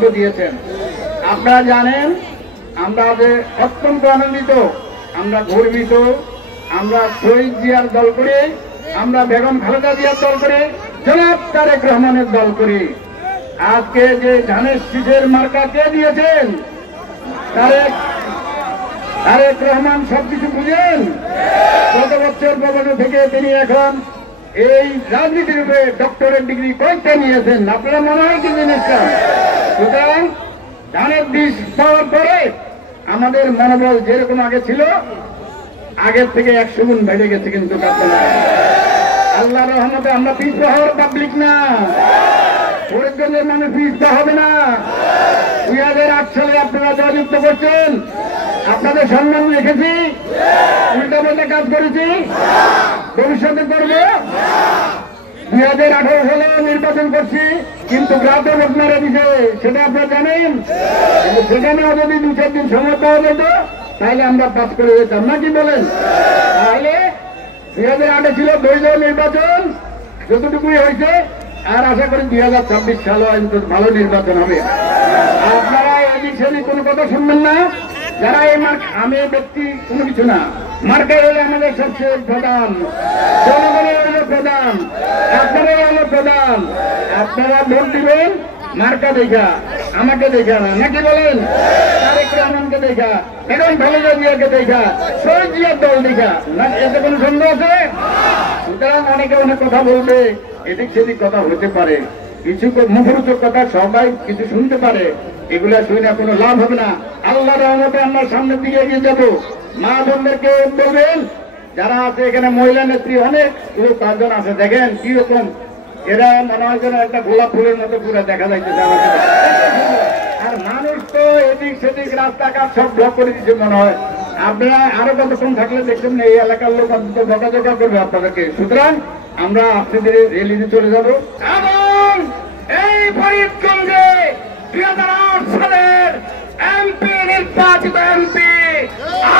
বক্তব্য দিয়েছেন। আপনারা জানেন আমরা যে অত্যন্ত আনন্দিত, আমরা গর্বিত, আমরা শহীদ জিয়ার দল করি, আমরা বেগম খালেদা জিয়ার দল করি, জনাব তারেক রহমানের দল করি। আজকে যে ধানের শীষের মার্কা কে দিয়েছেন? তারেক রহমান সবকিছু বুঝেন। গত বছর প্রবন্ধ থেকে তিনি এখন এই রাজনীতির উপরে ডক্টরেট ডিগ্রি কয়েকটা নিয়েছেন। আপনারা মনে হয় কি জিনিসটা? সুতরাং ধানের বীজ পাওয়ার পরে আমাদের মনোবল যেরকম আগে ছিল, আগের থেকে 100 গুণ বেড়ে গেছে। কিন্তু আল্লাহর রহমতে আমরা পিছপা হওয়ার পাবলিক না, ফরিদগঞ্জের মানুষ পিছপা হবে না। 2008 সালে আপনারা জয়যুক্ত করছেন, আপনাদের সম্মান রেখেছি, উল্টা পাল্টা কাজ করেছি, ভবিষ্যতে করব। 2018 সালে নির্বাচন করছি, কিন্তু গ্রামে ভোট মেরে দিছে, সেটা আপনারা জানেন। কিন্তু সেখানেও যদি 2-4 দিন সময় পাওয়া যেত তাহলে আমরা পাস করে যেতাম, নাকি বলেন? তাহলে 2008 ছিল বৈধ নির্বাচন, যতটুকুই হয়েছে। আর আশা করি 2026 সালও ভালো নির্বাচন হবে। আপনারা এদিক সেদিক কোনো কথা শুনবেন না। যারা এই মার্ক, আমি ব্যক্তি কোনো কিছু না, মার্কাই হলে আমাদের সবচেয়ে প্রধান, জনগণের হলো প্রধান, আপনারাই হলো প্রধান। আপনারা ভোট দিবেন মার্কা দেখা, আমাকে দেখা না, নাকি বলেন? তারেক রহমানকে দেখা, বেগম খালেদা জিয়াকে দেখা, শহীদ জিয়ার দল দেখা, না? এতে কোনো সন্দেহ আছে? সুতরাং অনেকে অনেক কথা বলবে, এদিক সেদিক কথা হতে পারে, কিছু মুখরোচক কথা সবাই কিছু শুনতে পারে, এগুলা শুনে কোনো লাভ হবে না। আল্লাহর রহমতে আমরা সামনের দিকে এগিয়ে যাবো। মা বোনদেরকে বলবেন, যারা আছে এখানে মহিলা নেত্রী অনেক 5 আছে, দেখেন কি রকম এরা মনে হয় যেন একটা গোলাপ ফুলের মতো পুরো দেখা যাইতেছে আমাদের। আর মানুষ তো এদিক সেদিক রাস্তাঘাট সব ব্লক করে দিচ্ছে মনে হয়। আপনারা আরো কতক্ষণ থাকলে দেখবেন এই এলাকার লোক অন্তত যোগাযোগ করবে আপনাদেরকে। সুতরাং আমরা আস্তে ধীরে রেলিতে চলে যাব। এবং এই ফরিদগঞ্জে 2008 সালের এমপি নির্বাচিত এমপি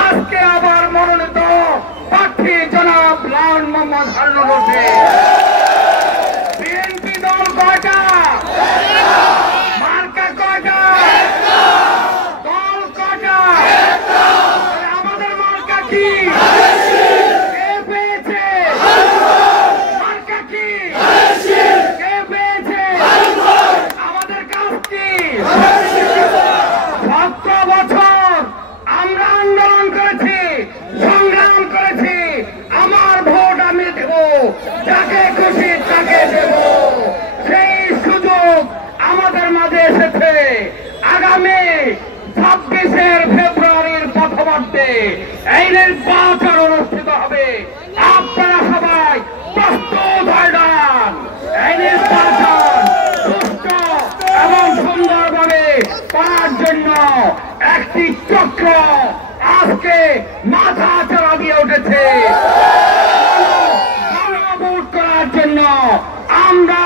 আজকে আবার মনোনীত প্রার্থী জনাব লাল মোহাম্মদ হারুনুর রশিদ। বিএনপি দল কয়টা? মার্কা কয়টা? দল কয়টা? আমাদের মার্কা কি? কে পেয়েছে? মার্কা কি? কে পেয়েছে? আমাদের কাজ কি? 17 বছর আমরা আন্দোলন করেছি, সংগ্রাম করেছি, আমার ভোট আমি দেব, যাকে খুশি তাকে দেব। সেই সুযোগ আমাদের মাঝে এসেছে। আগামী 26 ফেব্রুয়ারির প্রথমার্ধে এই নির্বাচন অনুষ্ঠিত হবে। আপনারা সবাই প্রস্তুত হয়ে যান। এই নির্বাচন সুষ্ঠু এবং সুন্দরভাবে করার জন্য একটি চক্র আজকে মাথা চারা দিয়ে উঠেছে। গণভোট করার জন্য আমরা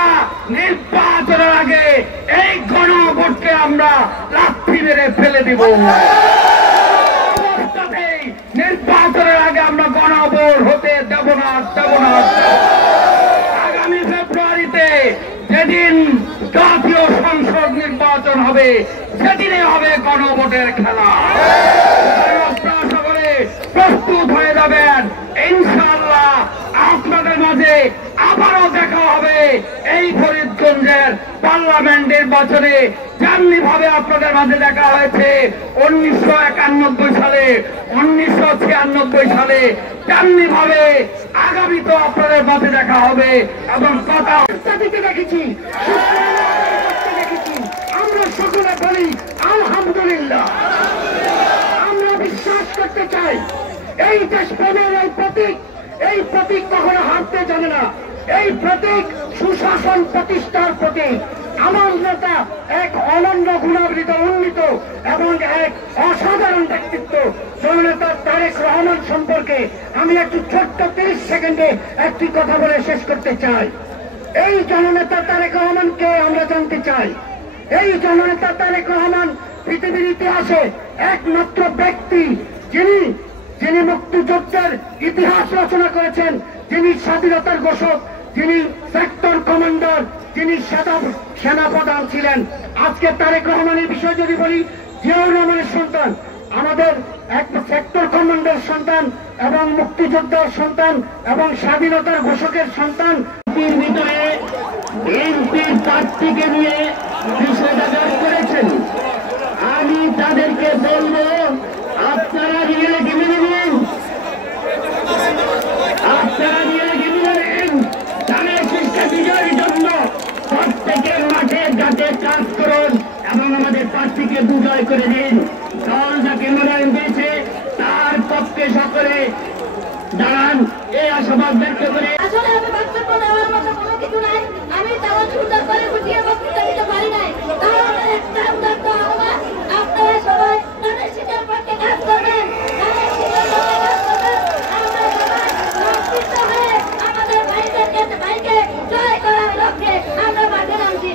নির্বাচনের আগে এই গণভোটকে আমরা লাথি মেরে ফেলে দিব। অবস্থাতেই নির্বাচনের আগে আমরা গণভোট হতে দেব না, দেব না। আগামী ফেব্রুয়ারিতে যেদিন জাতীয় সংসদ নির্বাচন হবে সেদিনে হবে গণভোটের খেলা। আপনারা সকলে প্রস্তুত হয়ে যাবেন। ইনশাআল্লাহ আপনাদের মাঝে আবারও দেখা হবে এই ফরিদগঞ্জের পার্লামেন্ট নির্বাচনে। যেমনি ভাবে আপনাদের মাঝে দেখা হয়েছে 1991 সালে, 1996 সালে, তেমনি ভাবে আগামী তো আপনাদের মাঝে দেখা হবে। এবং কথা দিতে দেখেছি, আমরা সকলে বলি আলহামদুলিল্লাহ। আমরা বিশ্বাস করতে চাই এই দেশপ্রেমের এই প্রতীক কখনো হারতে জানে না। এই প্রতীক সুশাসন প্রতিষ্ঠার প্রতীক। আমার নেতা এক অনন্য গুণাবলিত উন্নীত এবং এক অসাধারণ ব্যক্তিত্ব জননেতা তারেক রহমান সম্পর্কে আমি একটু ছোট্ট 30 সেকেন্ডে একটি কথা বলে শেষ করতে চাই। এই জননেতা তারেক রহমানকে আমরা জানতে চাই। এই জননেতা তারেক রহমান পৃথিবীর ইতিহাসে একমাত্র ব্যক্তি যিনি মুক্তিযুদ্ধের ইতিহাস রচনা করেছেন, যিনি স্বাধীনতার ঘোষক, যিনি সেক্টর কমান্ডার, যিনি সেনাপ্রধান ছিলেন। আজকে তারেক রহমানের বিষয় যদি বলি, জিয়াউর রহমানের সন্তান, আমাদের এক সেক্টর কমান্ডার সন্তান এবং মুক্তিযোদ্ধার সন্তান এবং স্বাধীনতার ঘোষকের সন্তান। ভিতরে বিএনপির প্রার্থীকে নিয়ে বিষয়টা বের করেছেন। আমি তাদেরকে বলবো, আপনারা নিয়ে গিয়ে নেবেন, আপনারা নিয়ে গিয়ে নেবেন। ধানের শীষকে বিজয়ের জন্য প্রত্যেকের মাঠে ঘাটে কাজ করুন এবং আমাদের প্রার্থীকে বিজয় করে দিন। দল যাকে মনোনয়ন দিয়েছে তার পক্ষে সকলে দাঁড়ান, এই আশাবাদ ব্যক্ত করে। আসলে আমি বক্তব্য দেওয়ার মতো কোনো কিছু নাই, আমি তেমন সুন্দর করে বুঝিয়ে বক্তৃতা দিতে পারি নাই। তাহলে একটা উদাত্ত আহ্বান, আপনারা সবাই ধানের শীষের পক্ষে কাজ করবেন, ধানের শীষের পক্ষে কাজ করবেন। আমরা সবাই সংশ্লিষ্ট হয়ে আমাদের ভাইকে জয় করার লক্ষ্যে আমরা মাঠে নামছি।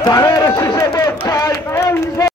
ধানের শীষে ভোট চাই।